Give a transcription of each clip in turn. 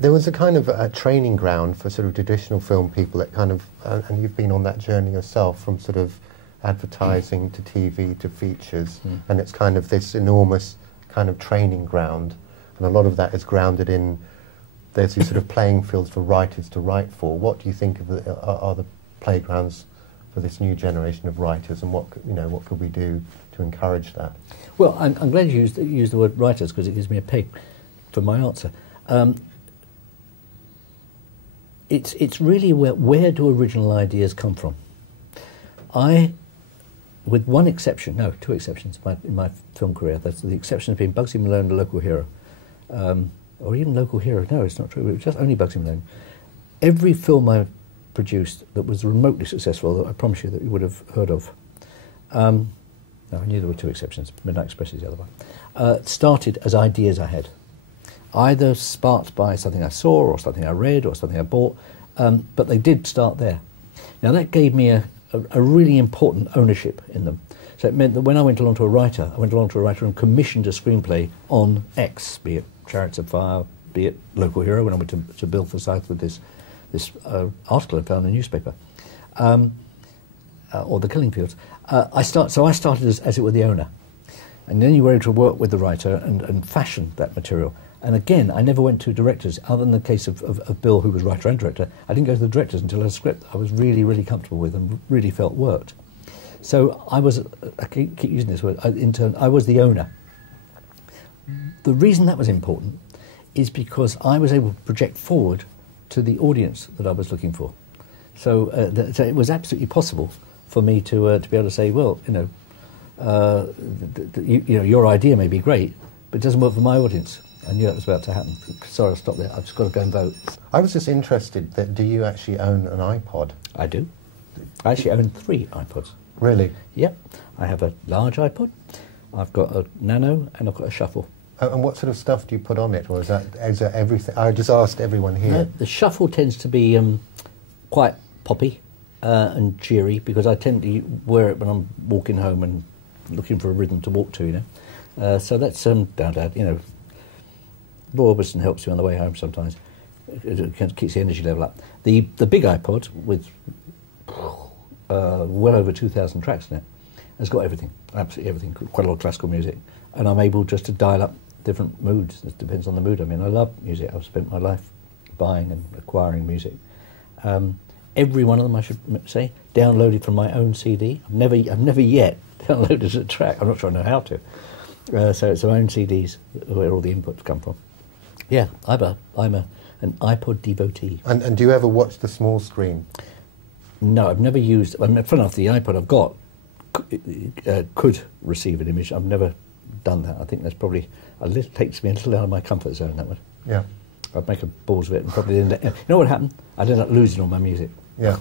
There was a kind of a training ground for sort of traditional film people that kind of, and you've been on that journey yourself, from sort of advertising to TV to features, and it's kind of this enormous kind of training ground, and a lot of that is grounded in, there's these sort of playing fields for writers to write for. What do you think of are the playgrounds for this new generation of writers, and what could we do to encourage that? Well, I'm glad you used the word writers, because it gives me a peg for my answer. It's really where do original ideas come from? With one exception, no, two exceptions in my film career. The exception has been Bugsy Malone, The Local Hero, or even Local Hero. No, it's not true. It was just only Bugsy Malone. Every film I produced that was remotely successful, that I promise you that you would have heard of. No, I knew there were two exceptions. Midnight Express is the other one. Started as ideas I had, either sparked by something I saw or something I read or something I bought, but they did start there. Now that gave me a really important ownership in them. So it meant that when I went along to a writer, and commissioned a screenplay on X, be it Chariots of Fire, be it Local Hero, when I went to Bill Forsyth with this article I found in the newspaper, or The Killing Fields. I started as it were the owner. And then you were able to work with the writer and fashion that material. And again, I never went to directors, other than the case of Bill, who was writer and director. I didn't go to the directors until I had a script I was really, really comfortable with and really felt worked. So I keep using this word, I was the owner. The reason that was important is because I was able to project forward to the audience that I was looking for. So it was absolutely possible for me to be able to say, well, your idea may be great, but it doesn't work for my audience. I knew that was about to happen. Sorry, I'll stop there. I've just got to go and vote. I was just interested, do you actually own an iPod? I do. I actually own 3 iPods. Really? Yep. I have a large iPod, I've got a Nano, and I've got a Shuffle. And what sort of stuff do you put on it, or is that everything? I just asked everyone here. No, the Shuffle tends to be quite poppy and cheery, because I tend to wear it when I'm walking home and looking for a rhythm to walk to, So that's down to, Roy Orbison helps you on the way home sometimes. It keeps the energy level up. The big iPod with well over 2,000 tracks in it has got everything, absolutely everything, quite a lot of classical music, and I'm able just to dial up different moods. It depends on the mood I'm in. I love music. I've spent my life buying and acquiring music. Every one of them, I should say, downloaded from my own CD. I've never yet downloaded a track. I'm not sure I know how to. So it's my own CDs where all the inputs come from. Yeah, I'm an iPod devotee. And do you ever watch the small screen? No, I've never used. Fun enough, the iPod I've got could receive an image. I've never done that. I think that's probably takes me a little out of my comfort zone. That would. Yeah. I'd make a balls of it and probably end up, you know what happened? I'd end up losing all my music. Yeah.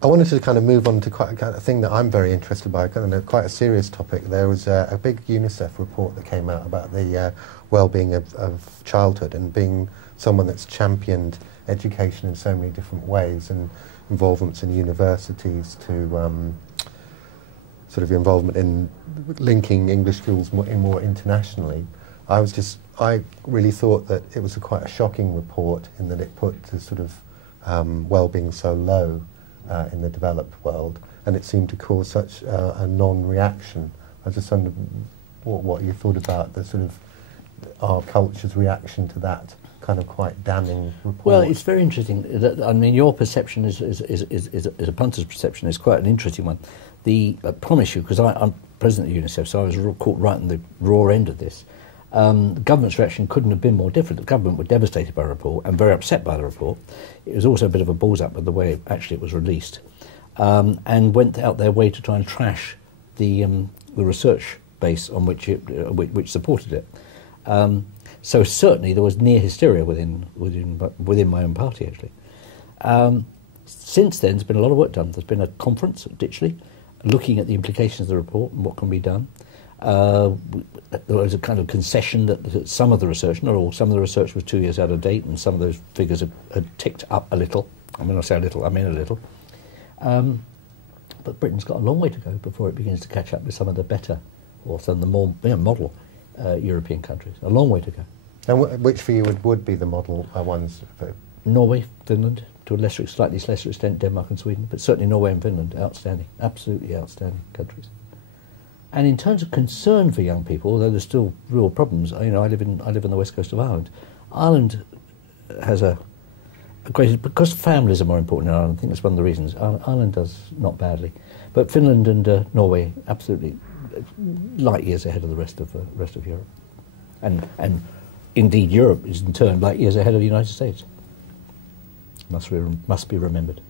I wanted to kind of move on to quite a thing that I'm very interested by, kind of quite a serious topic. There was a big UNICEF report that came out about the well-being of childhood, and being someone that's championed education in so many different ways, and involvements in universities to sort of involvement in linking English schools more internationally. I really thought that it was quite a shocking report, in that it put the sort of well-being so low in the developed world, and it seemed to cause such a non-reaction. I just wondered what you thought about the sort of our culture's reaction to that kind of quite damning report. Well, it's very interesting. I mean, your perception is a punter's perception is quite an interesting one. I promise you, because I'm president of UNICEF, so I was caught right in the raw end of this. The government's reaction couldn't have been more different. The government were devastated by the report and very upset by the report. It was also a bit of a balls up with the way it was released, and went out their way to try and trash the research base on which which supported it. So certainly there was near hysteria within my own party, actually. Since then, there's been a lot of work done. There's been a conference at Ditchley looking at the implications of the report and what can be done. There was a kind of concession that some of the research, not all, some of the research was 2 years out of date, and some of those figures had ticked up a little. I mean, I say a little, I mean a little. But Britain's got a long way to go before it begins to catch up with some of the better, or some of the more model European countries. A long way to go. And which for you would be the model ones? For Norway, Finland, to a slightly lesser extent Denmark and Sweden, but certainly Norway and Finland, outstanding, absolutely outstanding countries. And in terms of concern for young people, although there's still real problems, I live on the west coast of Ireland. Ireland has a great, because families are more important in Ireland. I think that's one of the reasons. Ireland does not badly, but Finland and Norway absolutely light years ahead of the rest of Europe, and indeed Europe is in turn light years ahead of the United States. Must be remembered.